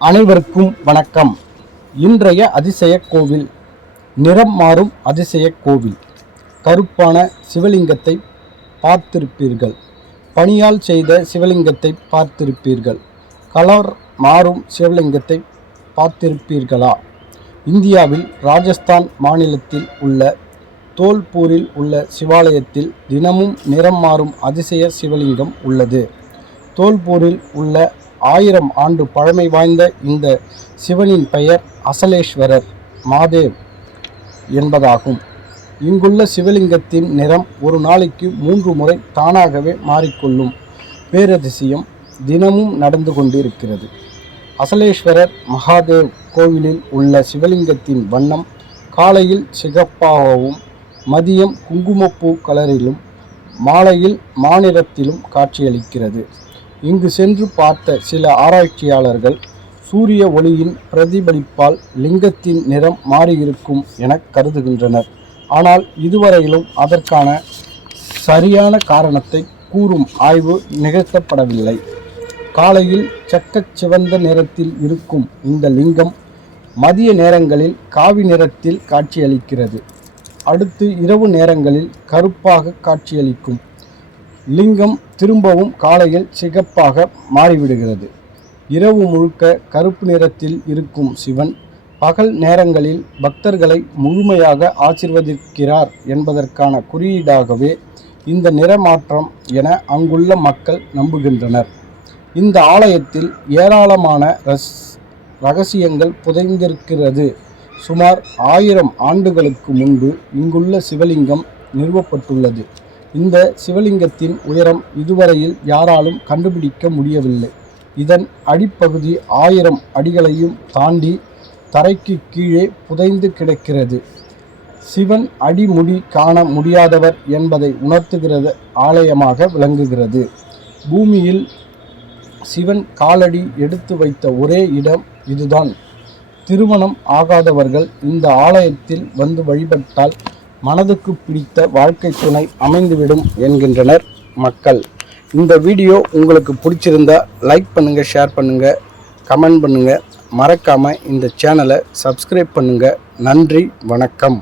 அனைவருக்கும் வணக்கம். இன்றைய அதிசய கோவில் நிறம் மாறும் அதிசய கோவில். கருப்பான சிவலிங்கத்தை பார்த்திருப்பீர்கள். பனியால் செய்த சிவலிங்கத்தை பார்த்திருப்பீர்கள். கலர் மாறும் சிவலிங்கத்தை பார்த்திருப்பீர்களா? இந்தியாவில் ராஜஸ்தான் மாநிலத்தில் உள்ள தோல்பூரில் உள்ள சிவாலயத்தில் தினமும் நிறம் மாறும் அதிசய சிவலிங்கம் உள்ளது. தோல்பூரில் உள்ள 1000 ஆண்டு பழமை வாய்ந்த இந்த சிவனின் பெயர் அசலேஸ்வரர் மாதேவ் என்பதாகும். இங்குள்ள சிவலிங்கத்தின் நிறம் ஒரு நாளைக்கு 3 முறை தானாகவே மாறிக்கொள்ளும் பேரதிசயம் தினமும் நடந்து கொண்டிருக்கிறது. அசலேஸ்வரர் மகாதேவ் கோவிலில் உள்ள சிவலிங்கத்தின் வண்ணம் காலையில் சிகப்பாகவும், மதியம் குங்குமப்பூ கலரிலும், மாலையில் மாநிறத்திலும் காட்சியளிக்கிறது. இங்கு சென்று பார்த்த சில ஆராய்ச்சியாளர்கள் சூரிய ஒளியின் பிரதிபலிப்பால் லிங்கத்தின் நிறம் மாறியிருக்கும் என கருதுகின்றனர். ஆனால் இதுவரையிலும் அதற்கான சரியான காரணத்தை கூறும் ஆய்வு நிகழ்த்தப்படவில்லை. காலையில் சக்கச் சிவந்த நிறத்தில் இருக்கும் இந்த லிங்கம் மதிய நேரங்களில் காவி நிறத்தில் காட்சியளிக்கிறது. அடுத்து இரவு நேரங்களில் கருப்பாக காட்சியளிக்கும் லிங்கம் திரும்பவும் காலையில் சிகப்பாக மாறிவிடுகிறது. இரவு முழுக்க கருப்பு நிறத்தில் இருக்கும் சிவன் பகல் நேரங்களில் பக்தர்களை முழுமையாக ஆசீர்வதிக்கிறார் என்பதற்கான குறியீடாகவே இந்த நிறமாற்றம் என அங்குள்ள மக்கள் நம்புகின்றனர். இந்த ஆலயத்தில் ஏராளமான ரகசியங்கள் புதைந்திருக்கிறது. சுமார் 1000 ஆண்டுகளுக்கு முன்பு இங்குள்ள சிவலிங்கம் நிறுவப்பட்டுள்ளது. இந்த சிவலிங்கத்தின் உயரம் இதுவரையில் யாராலும் கண்டுபிடிக்க முடியவில்லை. இதன் அடிப்பகுதி 1000 அடிகளையும் தாண்டி தரைக்கு கீழே புதைந்து கிடக்கிறது. சிவன் அடிமுடி காண முடியாதவர் என்பதை உணர்த்துகிறது ஆலயமாக விளங்குகிறது. பூமியில் சிவன் காலடி எடுத்து வைத்த ஒரே இடம் இதுதான். திருமணம் ஆகாதவர்கள் இந்த ஆலயத்தில் வந்து வழிபட்டால் மனதுக்கு பிடித்த வாழ்க்கை துணை அமைந்துவிடும் என்கின்றனர் மக்கள். இந்த வீடியோ உங்களுக்கு பிடிச்சிருந்தா லைக் பண்ணுங்கள், ஷேர் பண்ணுங்கள், கமெண்ட் பண்ணுங்கள். மறக்காமல் இந்த சேனலை சப்ஸ்கிரைப் பண்ணுங்கள். நன்றி, வணக்கம்.